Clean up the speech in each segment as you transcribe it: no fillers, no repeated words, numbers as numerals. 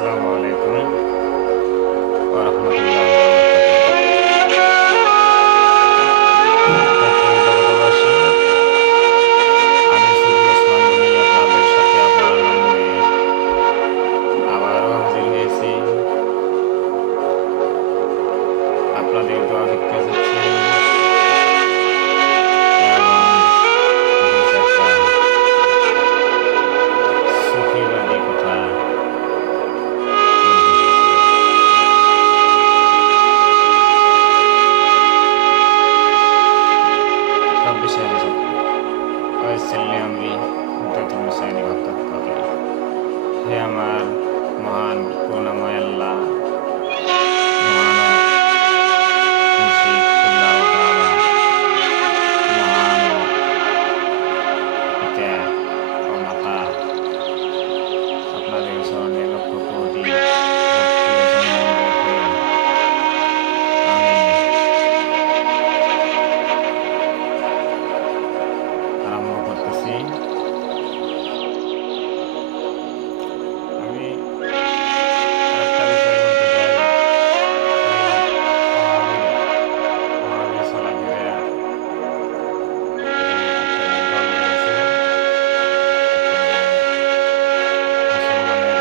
আসসালামু আলাইকুম ওয়া রাহমাতুল্লাহি ওয়া বারাকাতুহু। আমি সুজুল ওসমান গনি আপনাদের সাথে অপরাহ্নে আবারও হাজির হয়েছি। আপনাদের দোয়া ভিক্ষা চাচ্ছি এবং দু চারটা সুফিবাদী কথা বলতে চাচ্ছি। রব্বি ইশরাহ লি সাদরি ওয়া ইয়াসসির লি আমরি ওহদাতাম মিন লিসানি ইয়াফকাহু কাওলি। হে আমার মহান করুণাময় আল্লাহ, মহান মুর্শিদ কিবলা ও কাবা, মহান পিতা ও মাতা, আপনাদের স্মরণে লক্ষ কোটি ভক্তি সম্মান রেখে আমি আরম্ভ করতেছি। আমি একটা বিষয় বলতে চাই। ওয়াহাবি সালাফিরা যে একটা যে দল রয়েছে, মুসলমানের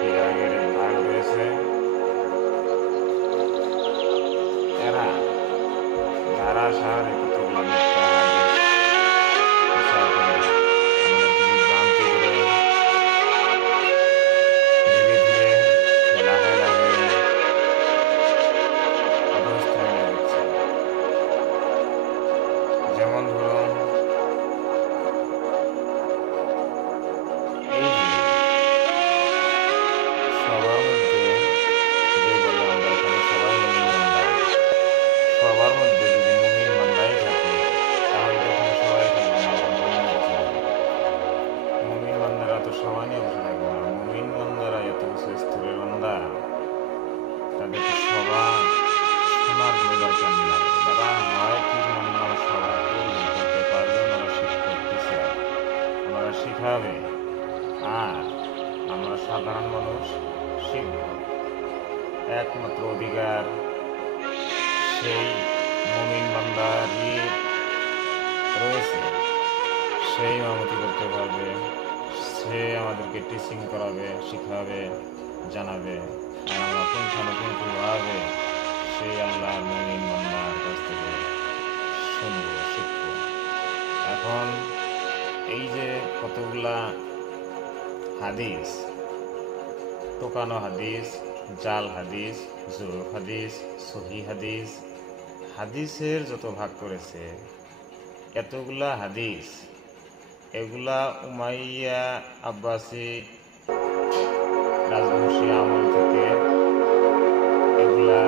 বিরাগের ভাগ রয়েছে, এরা ধারা সাহারে কতগুলো মিথ্যা হাদিস প্রচার করে আমাদেরকে বিভ্রান্তি করে ধীরে ধীরে লাহে লাহে অধঃস্থলে নিয়ে যাচ্ছে। যেমন ধরুন, এই যে সবার মধ্যে যে বলে আমরা এখানে সবাই মুমিন বান্দা, সবার মধ্যে যদি মুমিন বান্দাই থাকে তাহলে তো এখানে সবাই থাকবে না, এখন মুমিনের কি হবে? মুমিন বান্দারা তো সবাই নিয়ে বসে থাকবে না। মুমিন বান্দারা এত কিছু স্তরের বান্দা, তাদেরকে সবার শোনার কোনো দরকার নেই। তারা হয় ঠিক মানলাম, সবাইকে করতে পারবে, ওনারা শিক্ষক টিচার, ওনারা শিখাবে, আর আমরা সাধারণ মানুষ শিখব। একমাত্র অধিকার সেই মুমিন বান্দারই রয়েছে। সেই ইমামতি করতে পারবে, সে আমাদেরকে টিচিং করাবে, শিখাবে, জানাবে, আর আমরা পুঙ্খানুপুঙ্খভাবে সেই আল্লাহর মুমিন বান্দার কাছ থেকে শুনব, শিখব। এখন এই যে কতগুলা হাদিস, টোকানো হাদিস, জাল হাদিস, জোরক হাদিস, সহি হাদিস, হাদিসের যত ভাগ করেছে, এতগুলা হাদিস, এগুলা উমাইয়া আব্বাসী রাজবংশী আমল থেকে এগুলা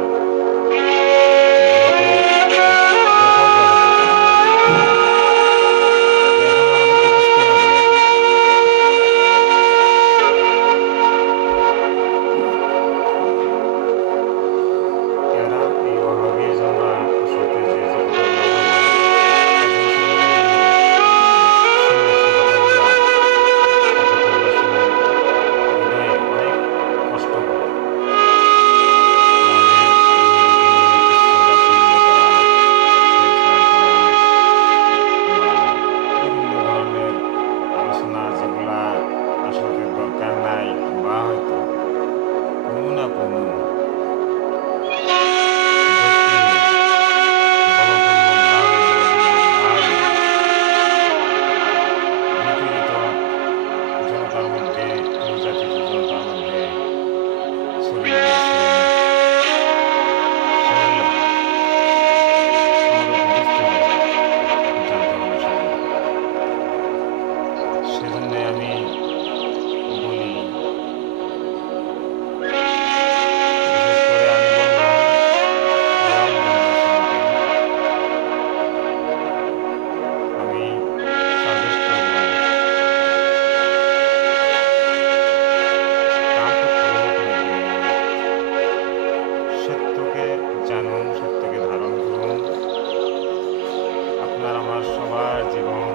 আমার সবার জীবন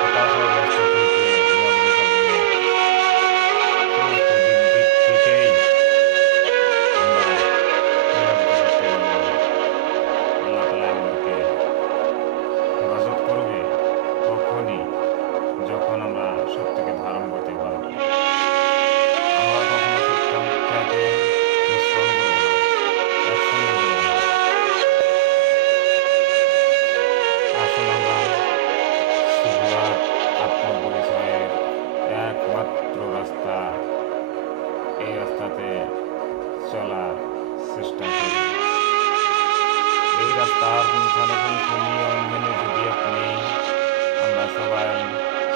হতাশায় সত্যকে ধারণ করতে পারব। আমরা কখনো সত্য মিথ্যাকে মিশ্রণ করব না, একসঙ্গে করব না। আসুন আমরা শুধুমাত্র আত্মপরিচয়ের একমাত্র রাস্তা, এই রাস্তাতে চলার চেষ্টা করি। এই রাস্তার পুঙ্খানুপুঙ্খ নিয়ম মেনে যদি আমরা সবাই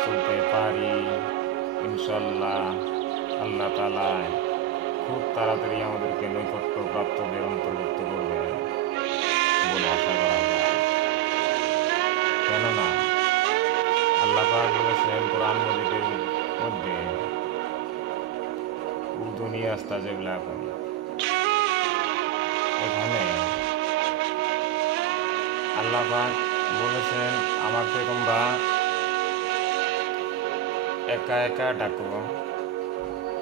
চলতে পারি, ইনশাল্লাহ আল্লাহ তাআলা খুব তাড়াতাড়ি আমাদেরকে নৈকট্য প্রাপ্তদের অন্তর্ভুক্ত করবে বলে আশা করা যায়। কেননা আল্লাহ পাক বলেছেন কোরআন মাজিদের মধ্যে, দুনিয়া রাস্তা যেগুলা এখানে আল্লাহ পাক বলেছেন আমাকে তোমরা একা একা ডাকো,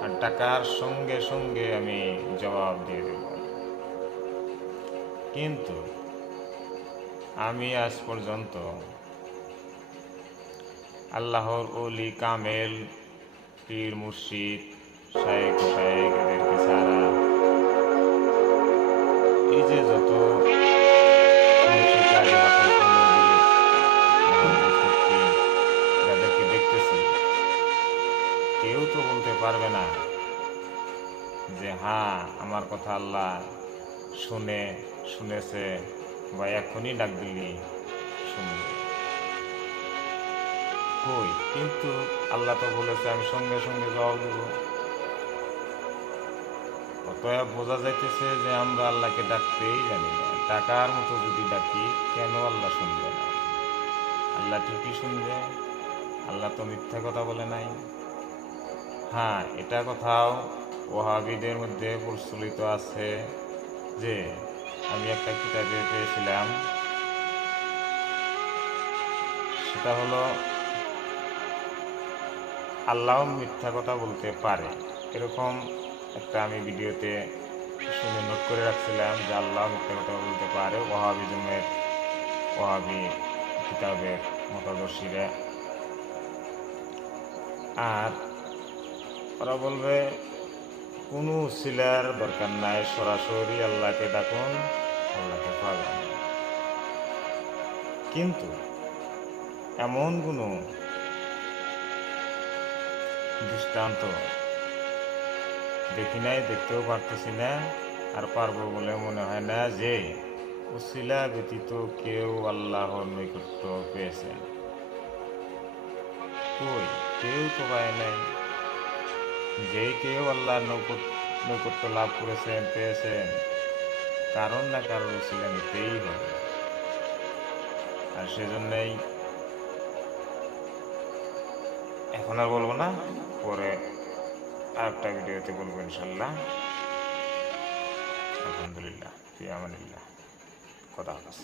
আর ডাকার সঙ্গে সঙ্গে আমি জবাব দিয়ে দেব। কিন্তু আমি আজ পর্যন্ত আল্লাহর ওলি কামেল পীর মুর্শিদ শায়েখ এদেরকে ছাড়া এই যে যত যাদেরকে দেখতেছি, কেউ তো বলতে পারবে না যে হ্যাঁ আমার কথা আল্লাহ শুনেছে বা এখনই ডাক দিলি শুনবে। কই, কিন্তু আল্লাহ তো বলেছে আমি সঙ্গে সঙ্গে জবাব দেব। অতএব বোঝা যাইতেছে যে আমরা আল্লাহকে ডাকতেই জানি না। ডাকার মতো যদি ডাকি, কেন আল্লাহ শুনবে না? আল্লাহ ঠিকই শুনবে, আল্লাহ তো মিথ্যা কথা বলে নাই। হ্যাঁ, এটা কথাও ওহাবিদের মধ্যে প্রচলিত আছে যে আমি একটা কিতাবে পেয়েছিলাম, সেটা হলো আল্লাহ মিথ্যা কথা বলতে পারে, এরকম একটা আমি ভিডিওতে শুনে নোট করে রাখছিলাম যে আল্লাহ মিথ্যা কথা বলতে পারে। ওহাবি কিতাবের মতাদর্শীরা, আর ওরা বলবে কোনো উসিলার দরকার নাই, সরাসরি আল্লাহকে ডাকুন, আল্লাহকে পাবেন। কিন্তু এমন কোনো দৃষ্টান্ত দেখি নাই, দেখতেও পারতেছি না, আর পারবো বলে মনে হয় না যে উসিলা ব্যতীত কেউ আল্লাহর নৈকট্য পেয়েছেন। কই, কেউ তো পায় নাই। যে কেউ আল্লাহর নৈকট্য লাভ করেছেন, পেয়েছেন, কারণ না কারণ উসিলা নিতেই হবে। আর সেজন্যই এখন আর বলবো না, পরে আরেকটা ভিডিওতে বলবো ইনশাল্লাহ। আলহামদুলিল্লাহ, ফি আমানিল্লাহ, খোদা হাফেজ।